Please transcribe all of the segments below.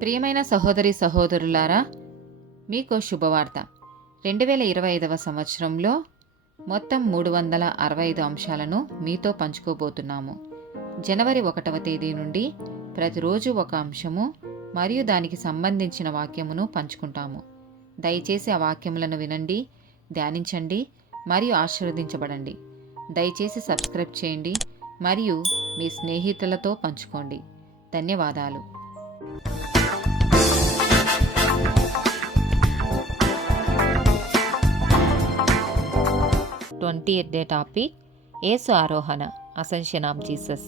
ప్రియమైన సహోదరి సహోదరులారా, మీకు శుభవార్త. 2025 సంవత్సరంలో మొత్తం 365 అంశాలను మీతో పంచుకోబోతున్నాము. జనవరి 1వ తేదీ నుండి ప్రతిరోజు ఒక అంశము మరియు దానికి సంబంధించిన వాక్యమును పంచుకుంటాము. దయచేసి ఆ వాక్యములను వినండి, ధ్యానించండి మరియు ఆశీర్వదించబడండి. దయచేసి సబ్స్క్రైబ్ చేయండి మరియు మీ స్నేహితులతో పంచుకోండి. ధన్యవాదాలు. 28th డే టాపిక్ యేసు ఆరోహణ, అసెన్షన్ ఆఫ్ జీసస్.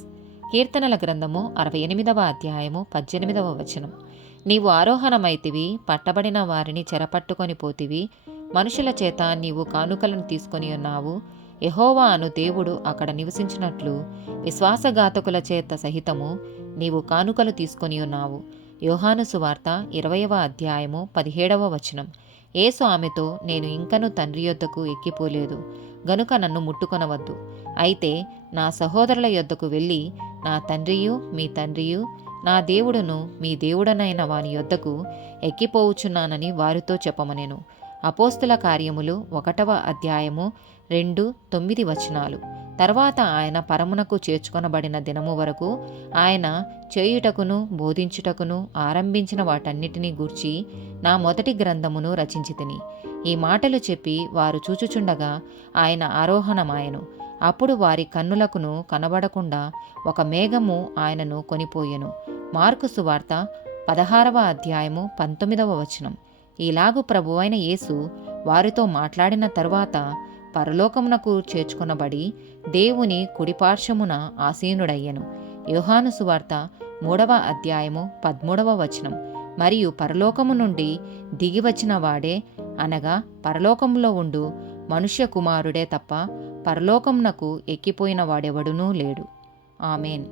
కీర్తనల గ్రంథము 68వ అధ్యాయము 18వ వచనం. నీవు ఆరోహణమైతివి, పట్టబడిన వారిని చెరపట్టుకొని పోతివి, మనుషుల చేత నీవు కానుకలను తీసుకొని ఉన్నావు. యెహోవా అను దేవుడు అక్కడ నివసించినట్లు విశ్వాసఘాతకుల చేత సహితము నీవు కానుకలు తీసుకొని ఉన్నావు. యోహాను సువార్త 20వ అధ్యాయము 17వ వచనం. యేసు ఆమెతో, నేను ఇంకను తండ్రి యొద్దకు ఎక్కిపోలేదు గనుక నన్ను ముట్టుకొనవద్దు. అయితే నా సహోదరుల యొద్దకు వెళ్ళి నా తండ్రియు మీ తండ్రియు, నా దేవుడును మీ దేవుడనైన వాని యొద్దకు ఎక్కిపోవుచున్నానని వారితో చెప్పమనెను. అపోస్తుల కార్యములు 1వ అధ్యాయము 2-9 వచనాలు. తర్వాత ఆయన పరమునకు చేర్చుకొనబడిన దినము వరకు ఆయన చేయుటకును బోధించుటకును ఆరంభించిన వాటన్నిటినీ గూర్చి నా మొదటి గ్రంథమును రచించితిని. ఈ మాటలు చెప్పి వారు చూచుచుండగా ఆయన ఆరోహణమాయెను. అప్పుడు వారి కన్నులకును కనబడకుండా ఒక మేఘము ఆయనను కొనిపోయెను. మార్కు సువార్త 16వ అధ్యాయము 19వ వచనం. ఈలాగు ప్రభువైన యేసు వారితో మాట్లాడిన తరువాత పరలోకమునకు చేర్చుకొనబడి దేవుని కుడిపార్శ్వమున ఆసీనుడయ్యెను. యోహాను సువార్త 3వ అధ్యాయము 13వ వచనం. మరియు పరలోకము నుండి దిగివచ్చిన వాడే, అనగా పరలోకములో ఉండు మనుష్య కుమారుడే తప్ప పరలోకమునకు ఎక్కిపోయిన వాడెవడునూ లేడు. ఆమేన్.